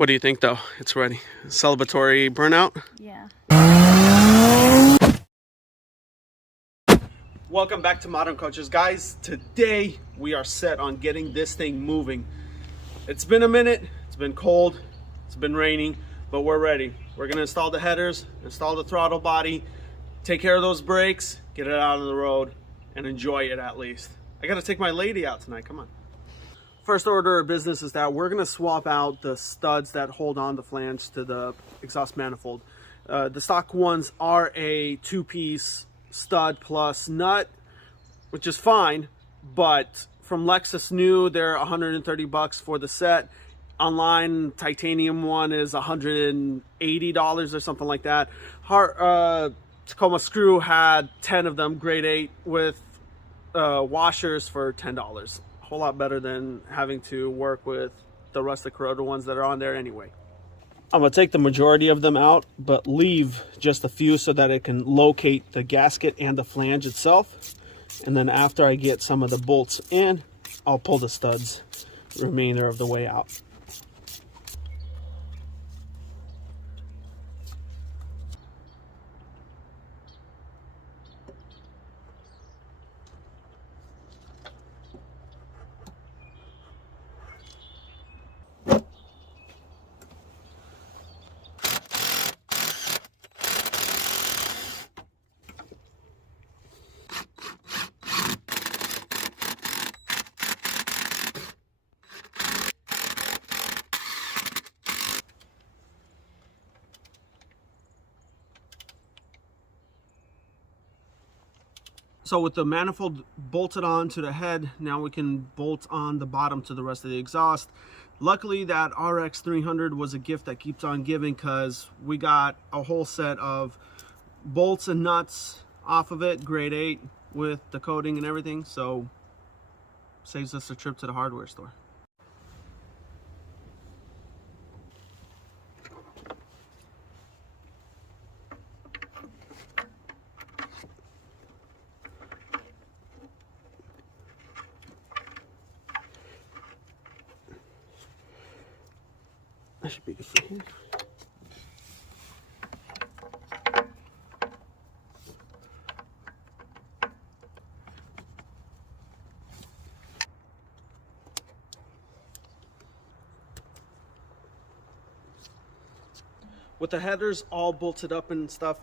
What do you think though? It's ready. Celebratory burnout? Yeah. Welcome back to Modern Coaches. Guys, today we are set on getting this thing moving. It's been a minute, it's been cold, it's been raining, but we're ready. We're gonna install the headers, install the throttle body, take care of those brakes, get it out of the road, and enjoy it at least. I gotta take my lady out tonight, come on. First order of business is that we're gonna swap out the studs that hold on the flange to the exhaust manifold. The stock ones are a two-piece stud plus nut, which is fine, but from Lexus new, they're 130 bucks for the set. Online, titanium one is $180 or something like that. Tacoma Screw had 10 of them, grade 8, with washers for $10. A whole lot better than having to work with the rustic corroded ones that are on there anyway. I'm gonna take the majority of them out, but leave just a few so that it can locate the gasket and the flange itself. And then after I get some of the bolts in, I'll pull the studs the remainder of the way out. So with the manifold bolted on to the head, now we can bolt on the bottom to the rest of the exhaust. Luckily that RX 300 was a gift that keeps on giving, because we got a whole set of bolts and nuts off of it, grade 8, with the coating and everything, so saves us a trip to the hardware store. That should be good for him. With the headers all bolted up and stuff,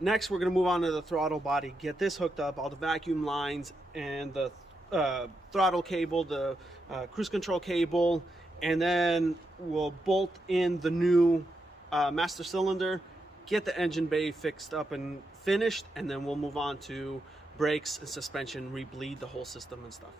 next we're going to move on to the throttle body. Get this hooked up, all the vacuum lines and the throttle cable, the cruise control cable, and then we'll bolt in the new master cylinder, get the engine bay fixed up and finished, and then we'll move on to brakes and suspension, re-bleed the whole system and stuff.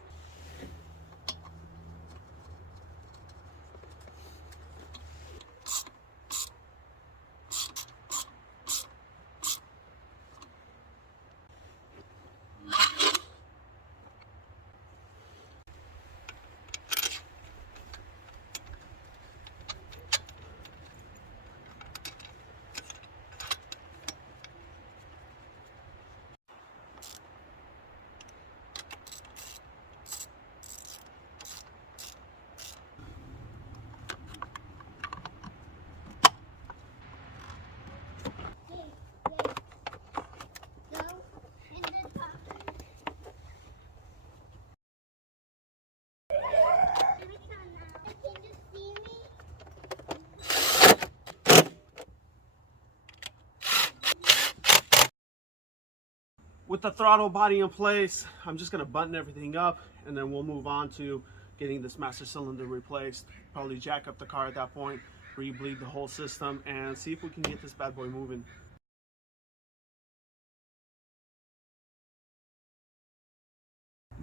With the throttle body in place, I'm just going to button everything up, and then we'll move on to getting this master cylinder replaced. Probably jack up the car at that point, re-bleed the whole system, and see if we can get this bad boy moving.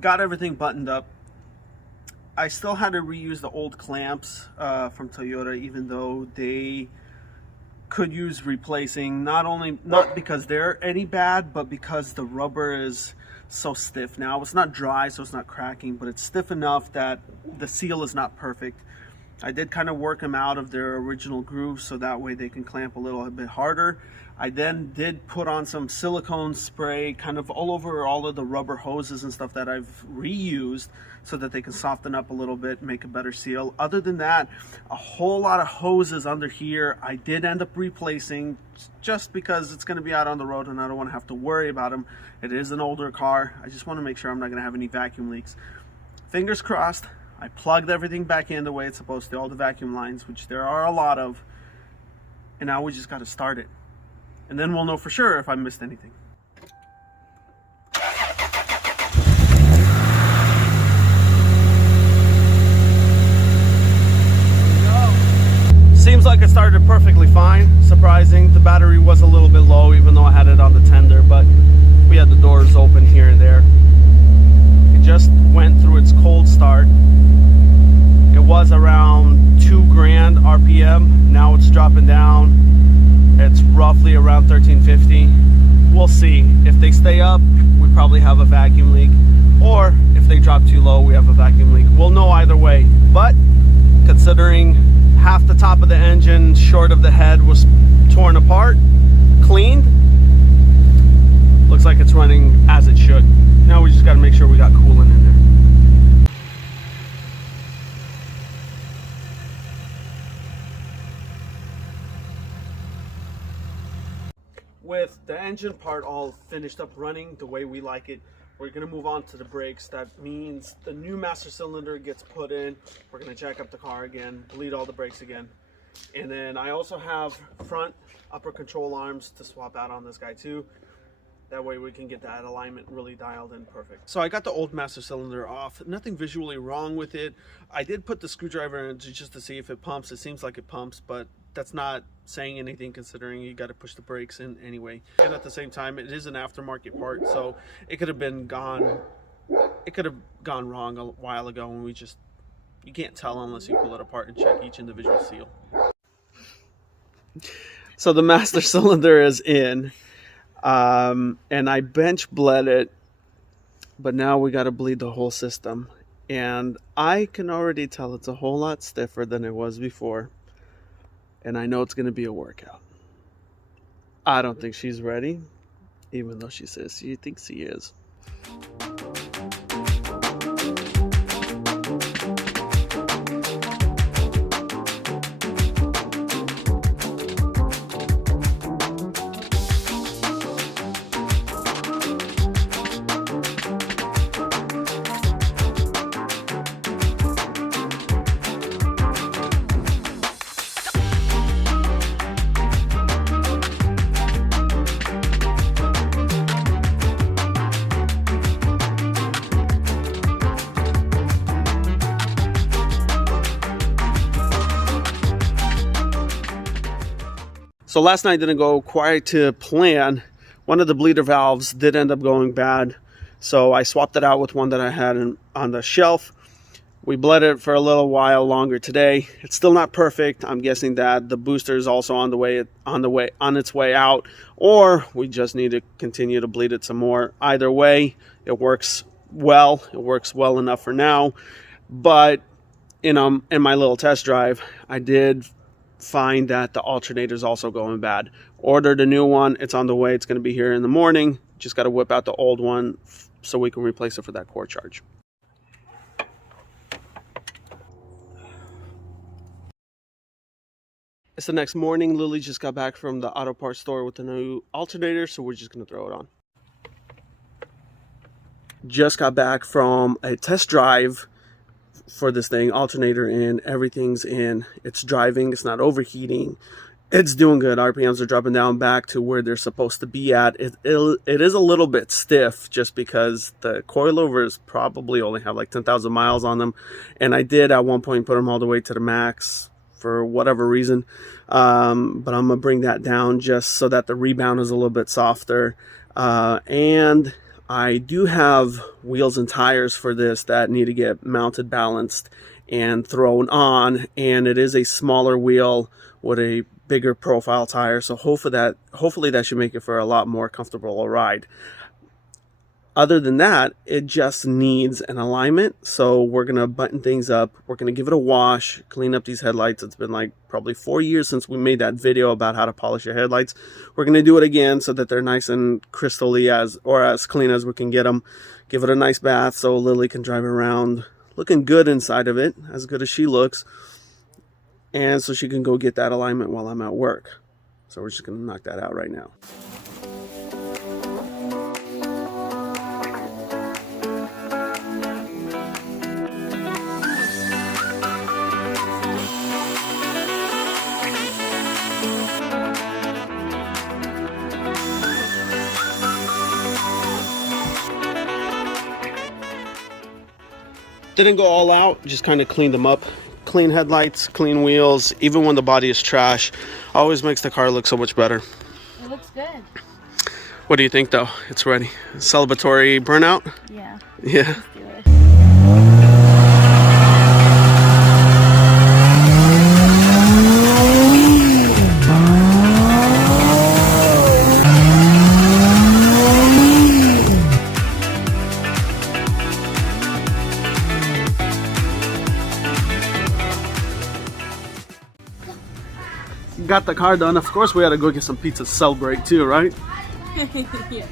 Got everything buttoned up. I still had to reuse the old clamps from Toyota, even though they could use replacing, not because they're any bad, but because the rubber is so stiff now. It's not dry, so it's not cracking, but it's stiff enough that the seal is not perfect. I did kind of work them out of their original groove so that way they can clamp a little bit harder. I then did put on some silicone spray kind of all over all of the rubber hoses and stuff that I've reused so that they can soften up a little bit, make a better seal. Other than that, a whole lot of hoses under here I did end up replacing just because it's going to be out on the road and I don't want to have to worry about them. It is an older car. I just want to make sure I'm not going to have any vacuum leaks. Fingers crossed. I plugged everything back in the way it's supposed to, all the vacuum lines, which there are a lot of, and now we just got to start it. And then we'll know for sure if I missed anything. Seems like it started perfectly fine. Surprising, the battery was a little bit low even though I had it on the tender, but we had the doors open here and there. It just went through its cold start. It was around 2 grand RPM. Now it's dropping down. It's roughly around 1350. We'll see. If they stay up, we probably have a vacuum leak. Or if they drop too low, we have a vacuum leak. We'll know either way. But considering half the top of the engine short of the head was torn apart, cleaned, looks like it's running as it should. Now we just got to make sure we got coolant in there. With the engine part all finished up running the way we like it, we're going to move on to the brakes. That means the new master cylinder gets put in. We're going to jack up the car again, bleed all the brakes again. And then I also have front upper control arms to swap out on this guy too. That way we can get that alignment really dialed in perfect. So I got the old master cylinder off. Nothing visually wrong with it. I did put the screwdriver in just to see if it pumps. It seems like it pumps, but that's not saying anything considering you got to push the brakes in anyway. And at the same time, it is an aftermarket part, so it could have been gone. It could have gone wrong a while ago, and you can't tell unless you pull it apart and check each individual seal. So the master cylinder is in. And I bench bled it, but now we got to bleed the whole system, and I can already tell it's a whole lot stiffer than it was before, and I know it's going to be a workout. I don't think she's ready, even though she says she thinks she is. So last night didn't go quite to plan. One of the bleeder valves did end up going bad, so I swapped it out with one that I had on the shelf. We bled it for a little while longer today. It's still not perfect. I'm guessing that the booster is also on its way out, or we just need to continue to bleed it some more. Either way, it works well. It works well enough for now. But in my little test drive, I did find that the alternator is also going bad. Ordered a new one. It's on the way. It's going to be here in the morning. Just got to whip out the old one so we can replace it for that core charge. It's the next morning. Lily just got back from the auto parts store with the new alternator, so we're just going to throw it on. Just got back from a test drive for this thing. Alternator in, everything's in, it's driving, it's not overheating, it's doing good. RPMs are dropping down back to where they're supposed to be at. It is a little bit stiff just because the coilovers probably only have like 10,000 miles on them, and I did at one point put them all the way to the max for whatever reason, but I'm gonna bring that down just so that the rebound is a little bit softer. And I do have wheels and tires for this that need to get mounted, balanced, and thrown on, and it is a smaller wheel with a bigger profile tire, so hopefully that should make it for a lot more comfortable ride. Other than that, it just needs an alignment. So we're gonna button things up. We're gonna give it a wash, clean up these headlights. It's been like probably 4 years since we made that video about how to polish your headlights. We're gonna do it again so that they're nice and crystally as clean as we can get them. Give it a nice bath so Lily can drive around looking good inside of it, as good as she looks. And so she can go get that alignment while I'm at work. So we're just gonna knock that out right now. Didn't go all out, just kind of cleaned them up. Clean headlights, clean wheels, even when the body is trash, always makes the car look so much better. It looks good. What do you think though? It's ready. Celebratory burnout? Yeah. Yeah. Let's do it. Got the car done. Of course we had to go get some pizza to celebrate too, right? Yeah.